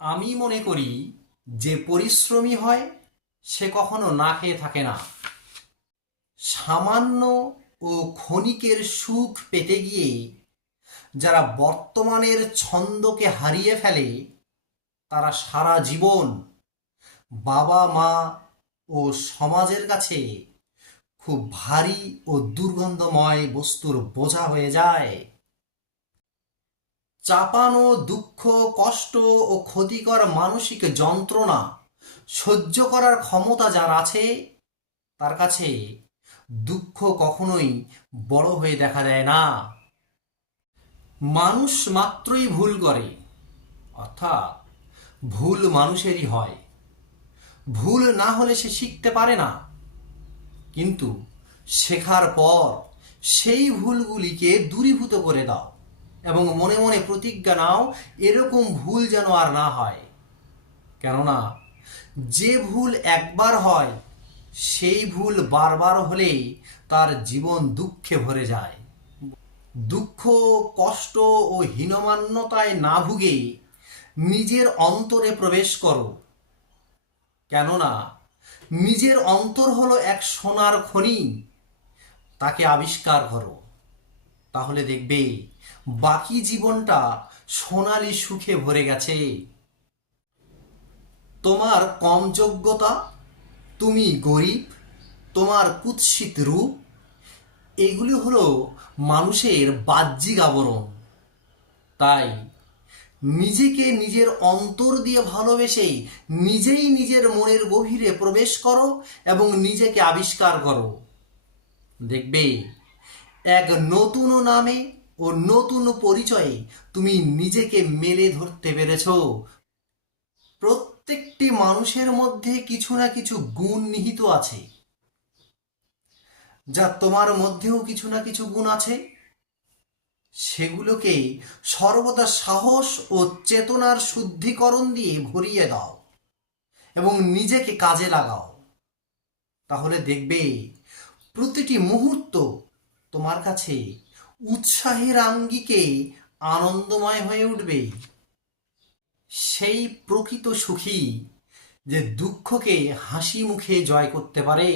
আমি মনে করি যে পরিশ্রমী হয়, সে কখনো না খেয়ে থাকে না। সামান্য ও ক্ষণিকের সুখ পেতে গিয়ে যারা বর্তমানের ছন্দকে হারিয়ে ফেলে, তারা সারা জীবন বাবা, মা ও সমাজের কাছে খুব ভারী ও দুর্গন্ধময় বস্তুর বোঝা হয়ে যায়। চাপানো দুঃখ, কষ্ট ও ক্ষতিকর মানসিক যন্ত্রণা সহ্য করার ক্ষমতা যার আছে, তার কাছে দুঃখ কখনোই বড় হয়ে দেখা দেয় না। মানুষ মাত্রই ভুল করে, অর্থাৎ ভুল মানুষেরই হয়। ভুল না হলে সে শিখতে পারে না। কিন্তু শেখার পর সেই ভুলগুলিকে দূরীভূত করে দাও। এবং মনে মনে প্রতিজ্ঞা নাও, এরকম ভুল যেন আর না হয়। কেননা, যে ভুল একবার হয়, সেই ভুল বারবার হলেই তার জীবন দুঃখে ভরে যায়। দুঃখ, কষ্ট ও হীনমান্যতায় না ভুগে নিজের অন্তরে প্রবেশ করো। কেননা, নিজের অন্তর হলো এক সোনার খনি, তাকে আবিষ্কার করো। তাহলে দেখবে বাকি জীবনটা সোনালি সুখে ভরে গেছে। তোমার কম যোগ্যতা, তুমি গরিব, তোমার কুৎসিত রূপ, এগুলি হলো মানুষের বাহ্যিক আবরণ। তাই নিজেকে নিজের অন্তর দিয়ে ভালোবেসে নিজেই নিজের মনের গভীরে প্রবেশ করো এবং নিজেকে আবিষ্কার করো। দেখবে এক নতুন নামে ও নতুন পরিচয়ে তুমি নিজেকে মেলে ধরতে পেরেছ। প্রত্যেকটি মানুষের মধ্যে কিছু না কিছু গুণ নিহিত আছে। যা তোমার মধ্যেও কিছু না কিছু গুণ আছে। সেগুলোকে সর্বদা সাহস ও চেতনার শুদ্ধিকরণ দিয়ে ভরিয়ে দাও এবং নিজেকে কাজে লাগাও। তাহলে দেখবে প্রতিটি মুহূর্ত তোমার কাছে উৎসাহের আঙ্গিকে আনন্দময় হয়ে উঠবে। সেই প্রকৃত সুখী যে দুঃখকে হাসি মুখে জয় করতে পারে।